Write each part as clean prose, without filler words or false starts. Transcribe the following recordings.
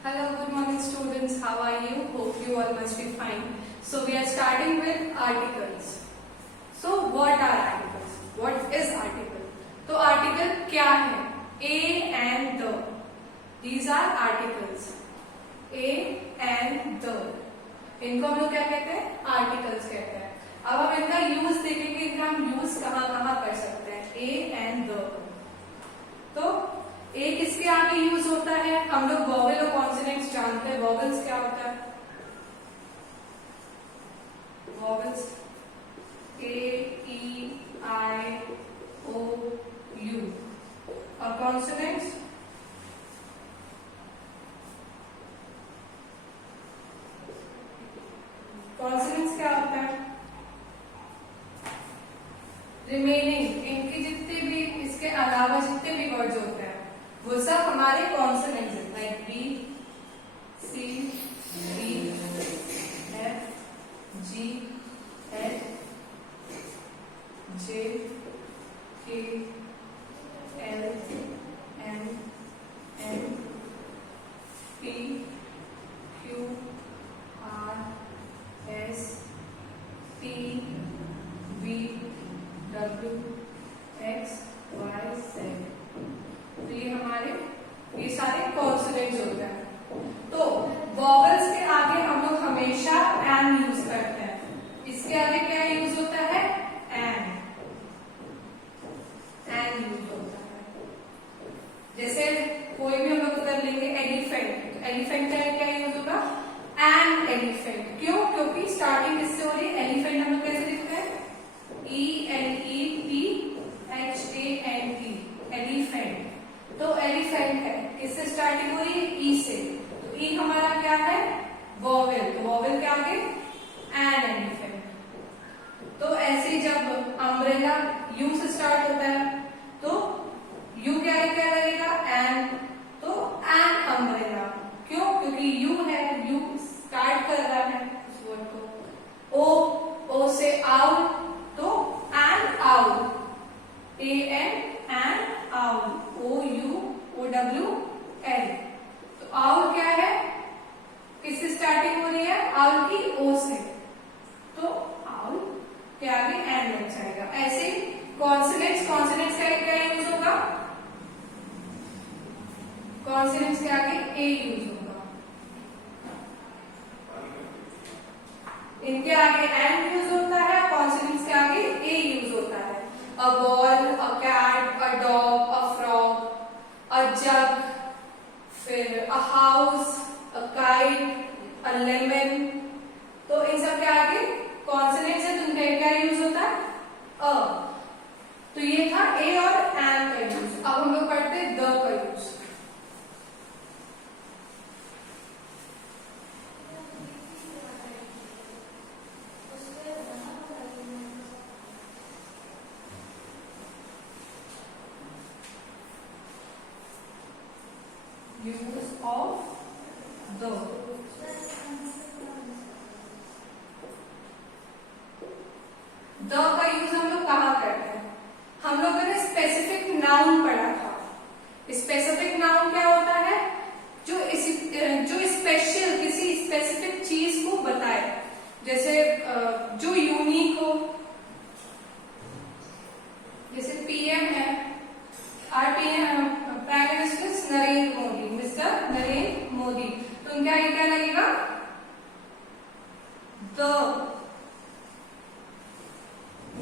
Hello, good morning students. How are you? Hope you all must be fine. So we are starting with articles. So what are articles? What is article? तो article क्या है? A and the. These are articles. A and the. इनको हम लोग क्या कहते हैं? Articles कहते हैं. अब हम इनका यूज देखेंगे कि हम यूज कहाँ कहाँ कर सकते हैं. A and the. तो ए किसके आगे यूज होता है? हम लोग वॉवेल और कॉन्सोनेंट्स जानते हैं. वॉवेल्स क्या होता है? Vowels A E I O U और कॉन्सोनेंट्स कॉन्सोनेंट्स क्या होता है? रिमेनिंग इनके जितने भी इसके अलावा जितने भी वर्ड्स होते हैं वो सब हमारे कॉन्सोनेंट्स हैं. Like B C D F G H J K L M N P Q R S T V W X Y Z. तो ये सारे कॉन्सोनेंट्स होते हैं. तो वॉवेल्स के आगे हम लोग हमेशा एन यूज करते हैं. इसके आगे क्या यूज होता है? एन यूज होता है. जैसे कोई भी हम लोग कर लेंगे एलिफेंट. एलिफेंट का क्या यूज होगा? An elephant. क्यों? क्योंकि स्टार्टिंग किससे हो रही है? एलिफेंट हम लोग कैसे लिखते हैं? ELEPHANT elephant. तो एलिफेंट है, किससे स्टार्टिंग हो रही है? ई से. तो ई हमारा क्या है? वॉवेल. तो वॉवेल के आगे एन एलिफेंट. तो ऐसे ही जब अम्ब्रेला यू से स्टार्ट होता है तो यू के आगे क्या लगेगा? एन. तो एन अम्ब्रेला. क्यों? क्योंकि यू है, यू स्टार्ट कर रहा है उस वर्ड को. ओ से आउट तो N out. N out. OUOWL. तो आउट क्या है? किससे स्टार्टिंग हो रही है? आउट की ओ से. तो आउट के आगे एन लग जाएगा. ऐसे कॉन्सोनेंट्स का क्या यूज होगा? कॉन्सोनेंट्स के आगे ए यूज होगा. इनके आगे एन यूज होता है. कॉन्सोनेंट्स के आगे ए यूज होता है. A ball, a cat, a dog, a frog, a jug, फिर a house, a kite, a lemon. तो इन सब के आगे कॉन्सोनेंट्स है तो उनका क्या यूज होता है? अ. तो ये था ए और एन का यूज. अब हम लोग पढ़ते हैं द का use. Use of the. The का यूज हम लोग कहाँ करते हैं? हम लोगों ने स्पेसिफिक नाउन पढ़ा था. स्पेसिफिक नाउन क्या होता है? जो स्पेशल किसी स्पेसिफिक चीज को बताए. जैसे जो यूनिक हो. जैसे पीएम है, R PM prime minister Narendra Modi, mister Narendra Modi. तो उनका आगे क्या लगेगा? द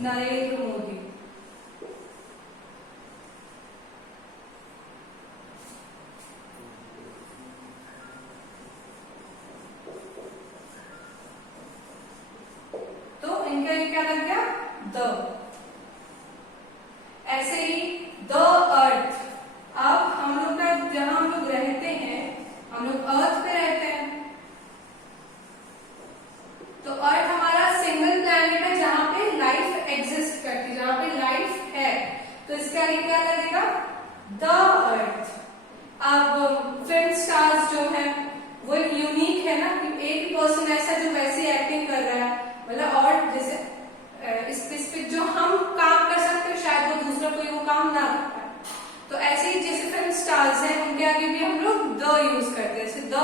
नरेंद्र मोदी. तो इनका आगे क्या लग गया? द. ऐसे ही द अर्थ. अब हम लोग का जहां हम लोग रहते हैं, हम लोग अर्थ पे रहते हैं. तो अर्थ हमारा सिंगल प्लैनेट है जहां पे लाइफ एग्जिस्ट करती है, जहां पे लाइफ है. तो इसका आगे क्या लगेगा? The earth. अब फिल्म स्टार्स जो है वो एक यूनिक है ना, कि एक पर्सन ऐसा जो वैसी एक्टिंग कर रहा है. मतलब और जैसे स्पेसिफिक जो हम काम कर सकते हैं शायद वो दूसरा कोई वो काम ना कर पाए. तो ऐसे ही जैसे फिल्म स्टार्स हैं उनके आगे भी हम लोग द यूज करते हैं. जैसे द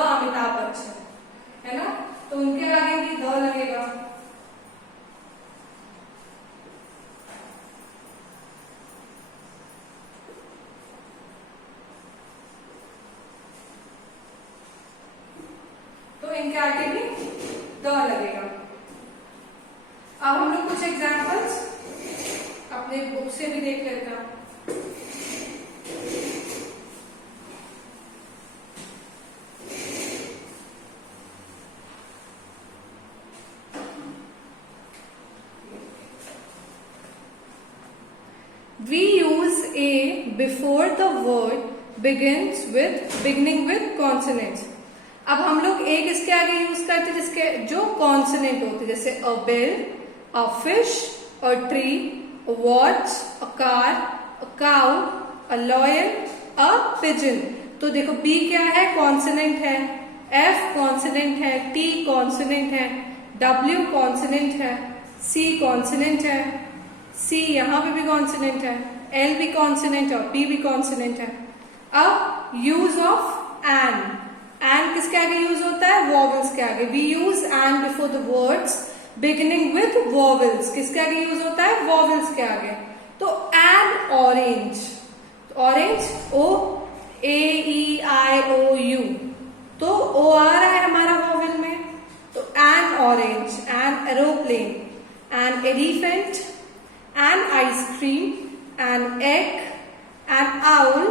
इनके आगे भी द लगेगा। अब हम लोग कुछ एग्जाम्पल्स अपने बुक से भी देख लेते हैं। We use a before the word beginning with consonants. अब हम लोग a किसके आगे यूज करते हैं? जिसके जो कॉन्सोनेंट होते हैं, जैसे a bell, a fish, a tree, a watch, a car, a cow, a lion, a pigeon. तो देखो b क्या है? कॉन्सोनेंट है, f कॉन्सोनेंट है, t कॉन्सोनेंट है, w कॉन्सोनेंट है, c कॉन्सोनेंट है, C यहाँ पे भी कॉन्सोनेंट है, L भी कॉन्सोनेंट है और P भी कॉन्सोनेंट है। अब यूज ऑफ एन किसके आगे यूज होता है? वॉवल्स के आगे। We use an before the words beginning with vowels. किसके आगे यूज होता है? वॉवल्स के आगे। तो an orange, orange O A E I O U, तो ओ आ रहा है हमारा वॉवल में, तो an orange, an aeroplane, an elephant, an ice cream, an egg, an owl,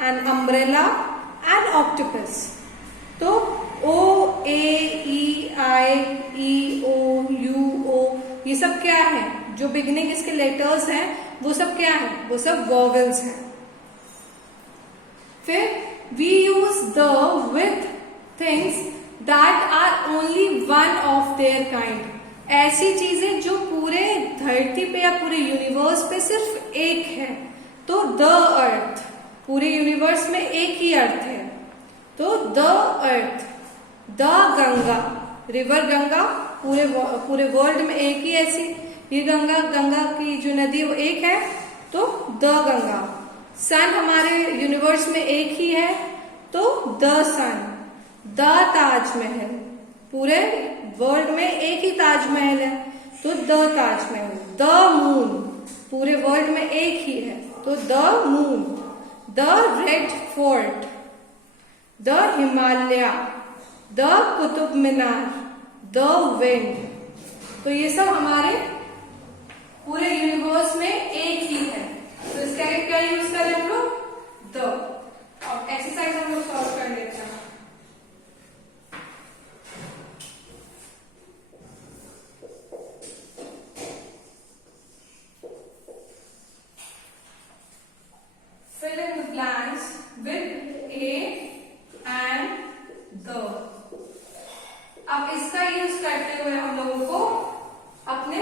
an umbrella, an octopus. तो O A E I E O U O ये सब क्या है? जो बिगिनिंग इसके लेटर्स हैं वो सब क्या है? वो सब वॉवेल्स हैं। फिर we use the with things that are only one of their kind. ऐसी चीजें जो पूरे धरती पे या पूरे यूनिवर्स पे सिर्फ एक है। तो द अर्थ, पूरे यूनिवर्स में एक ही अर्थ है, तो the earth. The Ganga, river Ganga, पूरे वर्ल्ड में एक ही ऐसी ये गंगा की जो नदी वो एक है, तो द गंगा। सन हमारे यूनिवर्स में एक ही है, तो द सन। द ताजमहल, पूरे वर्ल्ड में एक ही ताजमहल है, तो द ताजमहल। द मून, पूरे वर्ल्ड में एक ही है, तो the moon. The red fort, the Himalaya, the Qutub Minar, the wind. तो ये सब हमारे पूरे यूनिवर्स में एक ही है, तो इसका क्या यूज करें हम लोग? द। अब एक्सरसाइज हम लोग सॉल्व कर लेते हैं। Fill in the blanks with a and the. अब इसका यूज करते हुए हम लोगों को अपने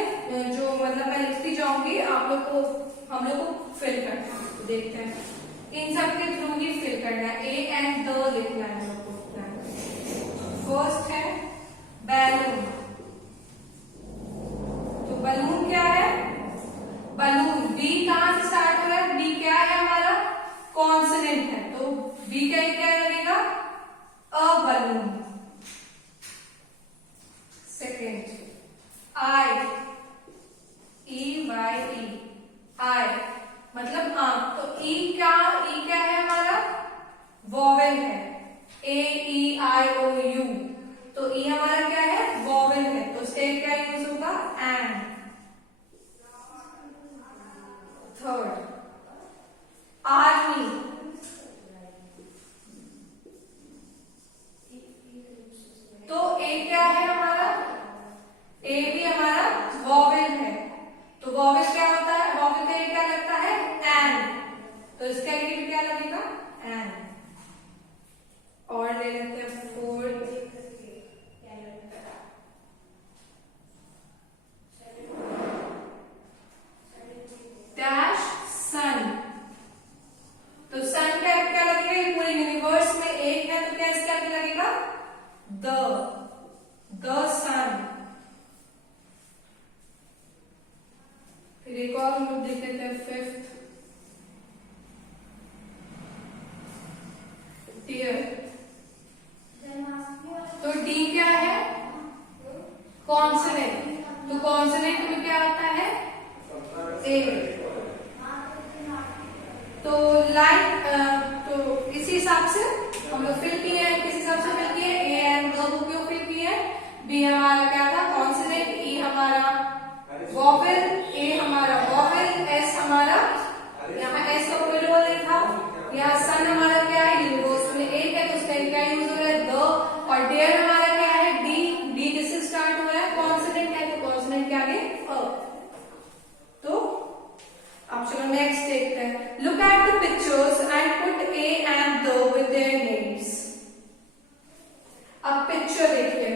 जो मतलब मैं लिखती जाऊंगी, आप लोग को हम लोग को फिल करना है। तो देखते हैं, इन सब के थ्रू ही फिल करना है। ए एंड द लिखना है हम लोग को। फर्स्ट है बैलून, तो बलून क्या है? बलून। बी कहां से स्टार्ट हो रहा है? बी क्या है हमारा? कॉन्सोनेंट है, तो बी का क्या लगेगा? A balloon. Second eye, E Y E, eye मतलब आंख, तो ई क्या है हमारा? वॉवेल है। ए ई आई ओ यू, तो ई हमारा क्या है? वॉवेल है, तो उसका क्या यूज होगा? एंड। थर्ड आर्मी, तो ए क्या है हमारा? ए भी हमारा वॉवेल है, तो वॉवेल क्या होता है? वॉवेल का क्या लगता है? एन, तो इसका भी क्या लगेगा? एन। और ले लेते हैं फोर्थ डैश सन, तो सन का क्या लगेगा? ये पूरे यूनिवर्स में एक है, तो क्या इसका क्या लगेगा? द सन। फिर एक और हम लोग देख लेते हैं, फिफ्थ डियर, तो डी क्या है? कॉन्सोनेंट, तो कॉन्सोनेंट में क्या आता है? ए। तो लाइक तो इसी हिसाब से हम लोग फिल किए हैं, किस हिसाब से फिल किए? ए एंड द को क्यों फिल किया? बी हमारा क्या था कॉन्सोनेंट, ई हमारा वॉवेल, ए हमारा वॉवेल, एस हमारा यहाँ एस का कोई रोल नहीं था। यहाँ सन हमारा क्या है यूनिवर्स में एक है तो उसका क्या यूज हो रहा है द, और डेयर हमारा क्या है डी, डी किससे स्टार्ट हो रहा है कॉन्सोनेंट है तो कॉन्सोनेंट के आगे अ। तो अब चलो नेक्स्ट देखते हैं। Look at the pictures and put A and the with their names. अब पिक्चर देखिए,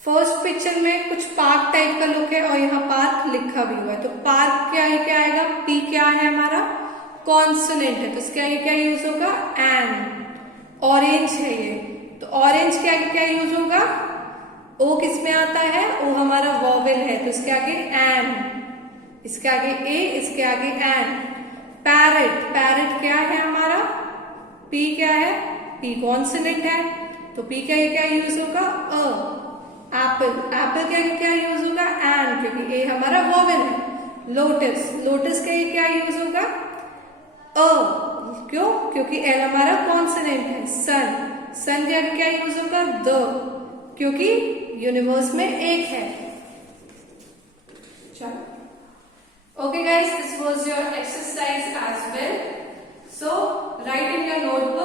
फर्स्ट पिक्चर में कुछ पार्क टाइप का लुक है और यहाँ पार्क लिखा भी हुआ है, तो पार्क क्या है, क्या आएगा, पी क्या है हमारा कॉन्सोनेंट है तो इसके आगे क्या यूज होगा एन। ऑरेंज है ये तो ऑरेंज के आगे क्या यूज होगा, ओ किस में आता है, ओ हमारा वॉवेल है तो इसके आगे एन, इसके आगे ए, इसके आगे एन। पैरेट, पैरेट क्या है हमारा, पी क्या है, पी कॉन्सोनेंट है तो पी के आगे क्या यूज होगा अ। एप्पल, एप्पल के आगे क्या यूज होगा एन क्योंकि ए हमारा वॉवेल है। लोटस, लोटस के आगे क्या यूज होगा अ, क्यों, क्योंकि एल हमारा कॉन्सोनेंट है। सन, सन के आगे क्या यूज होगा द, क्योंकि यूनिवर्स में एक है। चलो, okay guys, this was your exercise as well, so write in your notebook